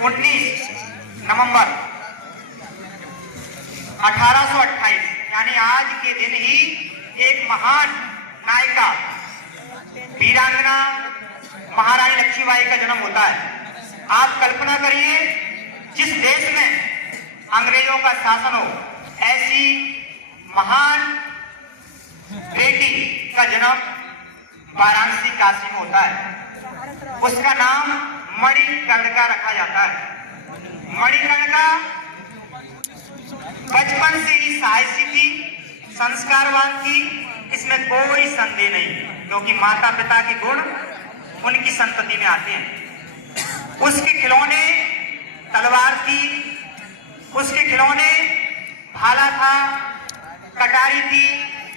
19 नवंबर 1828 यानी आज के दिन ही एक महान नायिका वीरांगना महारानी लक्ष्मीबाई का जन्म होता है। आप कल्पना करिए, जिस देश में अंग्रेजों का शासन हो, ऐसी महान बेटी का जन्म वाराणसी काशी में होता है। उसका नाम मणिकर्णिका रखा जाता है। मणिकर्णिका बचपन से ही साहसी थी, संस्कारवान थी, इसमें कोई संदेह नहीं, क्योंकि माता पिता के गुण उनकी संतति में आते हैं। उसके खिलौने तलवार थी, उसके खिलौने भाला था, कटारी थी,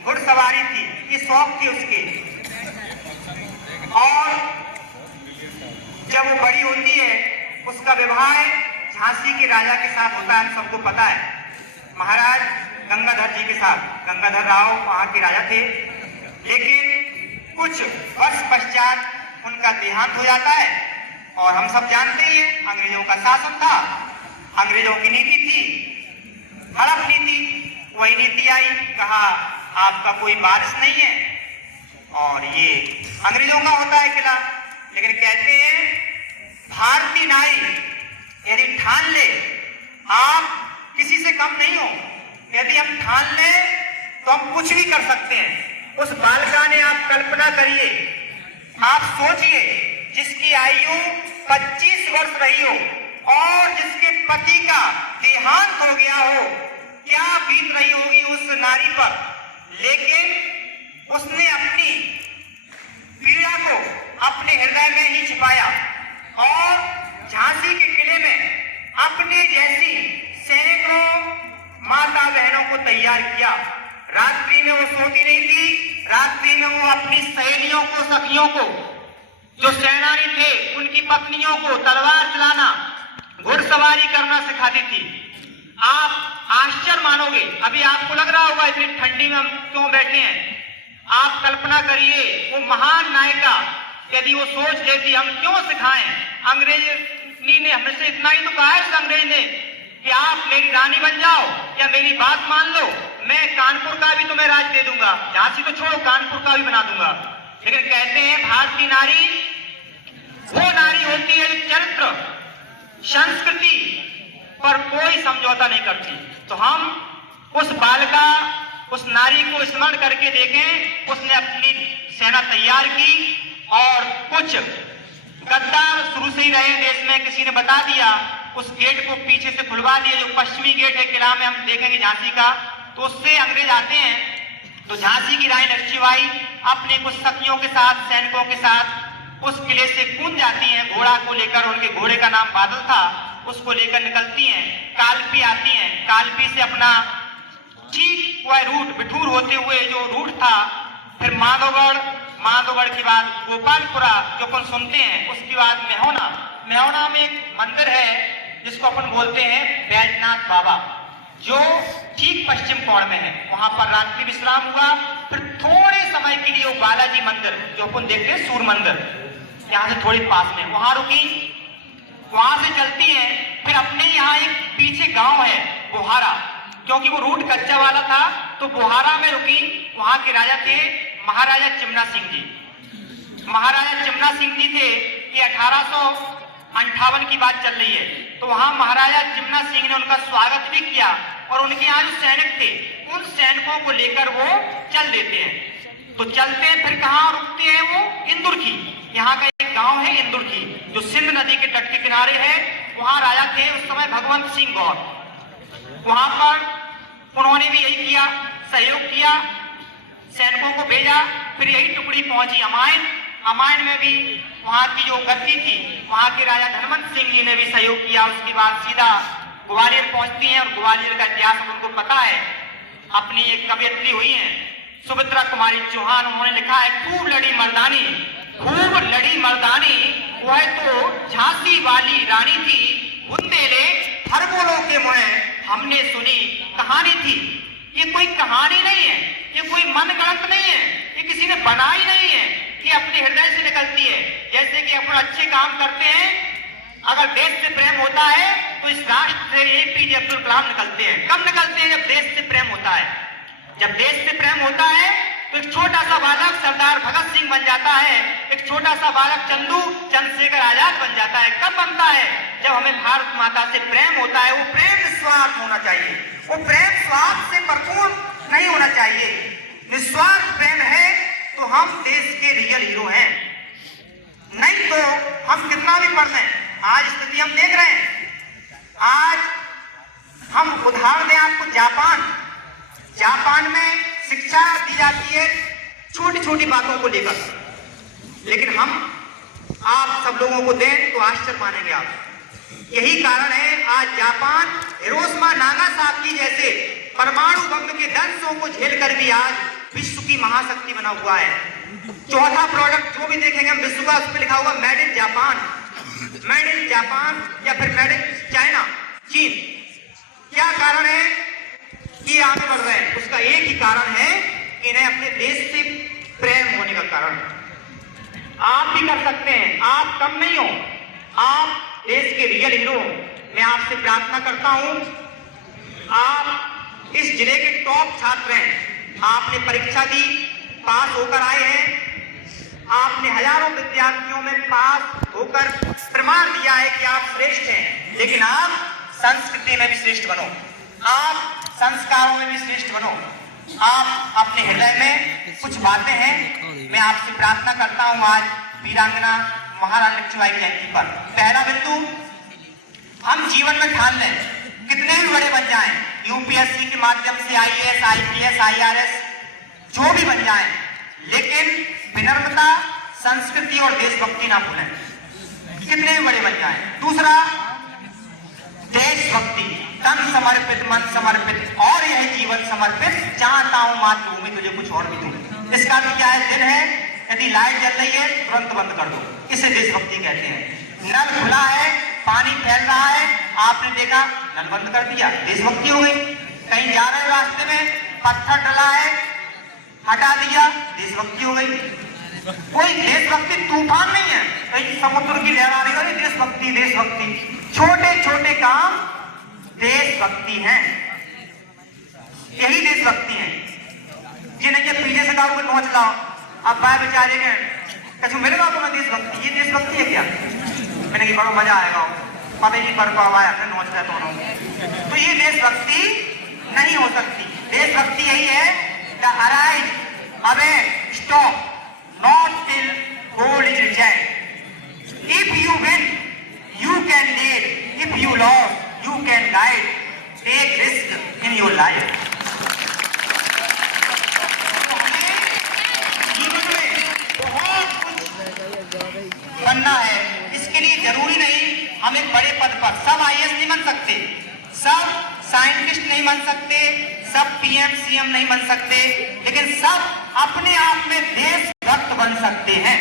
घुड़सवारी थी, ये शौक थे उसके। और जब वो बड़ी होती है, उसका विवाह झांसी के राजा के साथ होता है, हम सबको पता है, महाराज गंगाधर जी के साथ। गंगाधर राव वहां के राजा थे, लेकिन कुछ वर्ष पश्चात उनका देहांत हो जाता है। और हम सब जानते ही हैं, अंग्रेजों का शासन था, अंग्रेजों की नीति थी हड़प नीति। वही नीति आई, कहा आपका कोई वारिस नहीं है, और ये अंग्रेजों का होता है किला। लेकिन कहते हैं भारतीय नारी यदि ठान ले, आप किसी से कम नहीं हो, यदि हम ठान ले तो हम कुछ भी कर सकते हैं। उस बालिका ने, आप कल्पना करिए, आप सोचिए, जिसकी आयु 25 वर्ष रही हो और जिसके पति का देहांत हो गया हो, क्या बीत रही होगी उस नारी पर। लेकिन उसने अपनी पीड़ा को अपने हृदय में ही छिपाया और झांसी के किले में अपने जैसी सैकड़ों माता बहनों को तैयार किया। रात्रि में वो सोती नहीं थी, रात्रि में वो अपनी सहेलियों को, सखियों को, जो सेनानी थे, उनकी पत्नियों को तलवार चलाना, घुड़सवारी करना सिखाती थी। आप आश्चर्य मानोगे, अभी आपको लग रहा होगा इतनी ठंडी में हम क्यों बैठे हैं। आप कल्पना करिए, वो महान नायिका यदि वो सोच लेती हम क्यों सिखाएं। अंग्रेजी ने हमसे इतना ही तो कहा है इस अंग्रेज ने कि आप मेरी रानी बन जाओ या मेरी बात मान लो, मैं कानपुर का भी तुम्हें राज दे दूंगा, झांसी तो छोड़ो, कानपुर का भी बना दूंगा। लेकिन कहते हैं भारतीय नारी वो नारी होती है जो चरित्र, संस्कृति पर कोई समझौता नहीं करती। तो हम उस बालिका, उस नारी को स्मरण करके देखें, उसने अपनी सेना तैयार की और कुछ गद्दार शुरू से ही रहे देश में, किसी ने बता दिया, उस गेट को पीछे से खुलवा दिया, जो पश्चिमी गेट है किला में, हम देखेंगे झांसी का, तो उससे अंग्रेज आते हैं। तो झांसी की रानी लक्ष्मीबाई अपने कुछ सखियों के साथ, सैनिकों के साथ उस किले से कूद जाती हैं, घोड़ा को लेकर, उनके घोड़े का नाम बादल था, उसको लेकर निकलती हैं, कालपी आती हैं, कालपी से अपना ठीक वह रूट बिठूर होते हुए जो रूट था, फिर माधोगढ़, माधोगढ़ के बाद गोपालपुरा जो अपन सुनते हैं, उसके बाद मेहौना। मेहौना में एक मंदिर है जिसको अपन बोलते हैं बैजनाथ बाबा, जो ठीक पश्चिम कोण में है। वहां पर रात्रि विश्राम हुआ, फिर थोड़े समय के लिए वो बालाजी मंदिर जो अपन देखते हैं, सूर्य मंदिर, यहाँ से थोड़ी पास में, वहां रुकी। वहां से चलती हैं, फिर अपने यहाँ एक पीछे गांव है बोहारा, क्योंकि वो रूट कच्चा वाला था, तो बोहारा में रुकी। वहां के राजा थे महाराजा चिमना सिंह जी। महाराजा चिमना सिंह जी थे, ये 1858 की बात चल रही है। तो वहां महाराजा चिमना सिंह ने उनका स्वागत भी किया, और उनके यहाँ जो सैनिक थे, उन सैनिकों को लेकर वो चल देते हैं। तो चलते हैं, फिर कहाँ रुकते हैं वो, इंदुरखी, यहाँ का एक गांव है इंदुरखी, जो सिंध नदी के तट के किनारे है। वहां राजा थे उस समय भगवंत सिंह गौर। वहां पर उन्होंने भी यही किया, सहयोग किया, सैनिकों को भेजा। फिर यही टुकड़ी पहुंची अमायन। अमायन में भी वहां की जो गद्दी थी, वहां के राजा धनवंत सिंह जी ने भी सहयोग किया। उसके बाद सीधा ग्वालियर पहुंचती हैं, और ग्वालियर का इतिहास उनको पता है। अपनी एक कवियत्री हुई है सुभद्रा कुमारी चौहान, उन्होंने लिखा है, खूब लड़ी मर्दानी, खूब लड़ी मर्दानी, वह तो झांसी वाली रानी थी, बुंदेले हरबोलों के मुहे हमने सुनी कहानी थी। ये कोई कहानी नहीं है, ये कोई मनगढ़ंत नहीं है, ये किसी ने बनाई नहीं है, ये अपने हृदय से निकलती है। जैसे कि अपन अच्छे काम करते हैं अगर देश से प्रेम होता है तो इस राष्ट्र से एपीजे अब्दुल कलाम निकलते हैं। कब निकलते हैं? जब देश से प्रेम होता है। जब देश से प्रेम होता है तो एक छोटा सा बालक सरदार भगत सिंह बन जाता है, एक छोटा सा बालक चंद्रशेखर आजाद बन जाता है। कब बनता है? जब हमें भारत माता से प्रेम होता है। वो प्रेम निस्वार्थ होना चाहिए, वो प्रेम स्वार्थ से भरपूर नहीं होना चाहिए। निस्वार्थ प्रेम है तो हम देश के रियल हीरो हैं, नहीं तो हम कितना भी पढ़ लें। आज स्थिति हम देख रहे हैं। आज हम उदाहरण दें आपको, जापान में शिक्षा दी जाती है छोटी छोटी बातों को लेकर, लेकिन हम आप सब लोगों को दें तो आश्चर्य मानेंगे आप। यही कारण है आज जापान हिरोशिमा नागासाकी जैसे परमाणु बम के दंशों को झेलकर भी आज विश्व की महाशक्ति बना हुआ है। चौथा प्रोडक्ट जो भी देखेंगे हम विश्व का, उस पर लिखा हुआ मेड इन जापान या फिर मेड इन चाइना, चीन। क्या कारण है कि आगे बढ़ रहे हैं? उसका एक ही कारण है, इन्हें अपने देश से प्रेम होने का कारण। आप भी कर सकते हैं, आप कम नहीं हो, आप देश के रियल हीरो। मैं आपसे प्रार्थना करता हूं, आप इस जिले के टॉप छात्र हैं, आपने परीक्षा दी, पास होकर आए हैं, आपने हजारों विद्यार्थियों में पास होकर प्रमाण दिया है कि आप श्रेष्ठ हैं। लेकिन आप संस्कृति में भी श्रेष्ठ बनो, आप संस्कारों में भी श्रेष्ठ बनो। आप अपने हृदय में कुछ बातें हैं, मैं आपसे प्रार्थना करता हूं आज वीरांगना महारानी लक्ष्मीबाई की जयंती पर। पहला बिंदु, हम जीवन में ठान लें, कितने भी बड़े बन जाएं, यूपीएससी के माध्यम से आईएएस, आईपीएस, आईआरएस जो भी बन जाएं, लेकिन विनम्रता, संस्कृति और देशभक्ति ना भूलें, कितने भी बड़े बन जाएं। दूसरा, देशभक्ति, तन समर्पित, मन समर्पित और यह जीवन समर्पित, चाहता हूं मातृभूमि तुझे कुछ और भी दूं। इसका भी क्या है? दिन है, यदि लाइट जल रही है तुरंत बंद कर दो, इसे देशभक्ति कहते हैं। नल खुला है, पानी फैल रहा है, आपने देखा नल बंद कर दिया, देशभक्ति हो गई। कहीं जा रहे हो रास्ते में, पत्थर डला है, हटा दिया, देशभक्ति हो गई। कोई देशभक्ति तूफान नहीं है, कहीं समुद्र की लहर आ रही है, देशभक्ति देशभक्ति। छोटे छोटे काम देशभक्ति हैं, यही देशभक्ति है। ये नहीं है पीछे से दारू को नोच लाओ, अब भाई बेचारे के कछु मिलेगा तुम्हें देशभक्ति, ये देशभक्ति है क्या? मैंने कि बड़ा मजा आएगा, पता ही नहीं पढ़ पाया, फिर नोच रहे दोनों। तो ये देशभक्ति नहीं हो सकती। देशभक्ति यही है, the arise awake stop not till goal is reached. If you win you can lead, if you lose you can guide, take risk in your life। तो हमें जीवन में बहुत कुछ बनना है, इसके लिए जरूरी नहीं हम एक बड़े पद पर, सब आईएएस नहीं बन सकते, सब साइंटिस्ट नहीं बन सकते, सब पीएम सीएम नहीं बन सकते, लेकिन सब अपने आप में देशभक्त बन सकते हैं,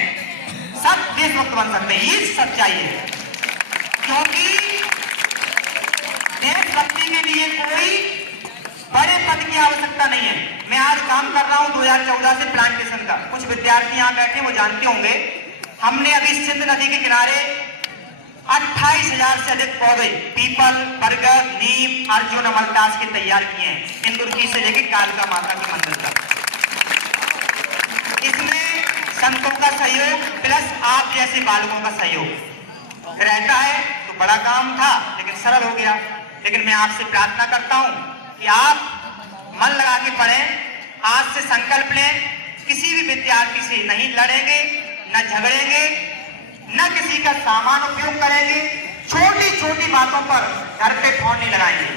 सब देशभक्त बन सकते हैं। ये सच्चाई है, क्योंकि देशभक्ति के लिए कोई बड़े पद की आवश्यकता नहीं है। मैं आज काम कर रहा हूं 2014 से प्लांटेशन का, कुछ विद्यार्थी यहां बैठे वो जानते होंगे, हमने अभी सिंध नदी के किनारे 28,000 से अधिक पौधे पीपल, बरगद, नीम, अर्जुन, अमलतास के तैयार किए हैं, इंदुर्की से लेकर कालका माता के मंदिर तक। इसमें संतों का सहयोग प्लस आप जैसे बालकों का सहयोग रहता है, तो बड़ा काम था लेकिन सरल हो गया। लेकिन मैं आपसे प्रार्थना करता हूं कि आप मन लगा के पढ़ें, आज से संकल्प लें, किसी भी विद्यार्थी से नहीं लड़ेंगे, न झगड़ेंगे, न किसी का सामान उपयोग करेंगे, छोटी छोटी बातों पर घर पे फोन नहीं लगाएंगे।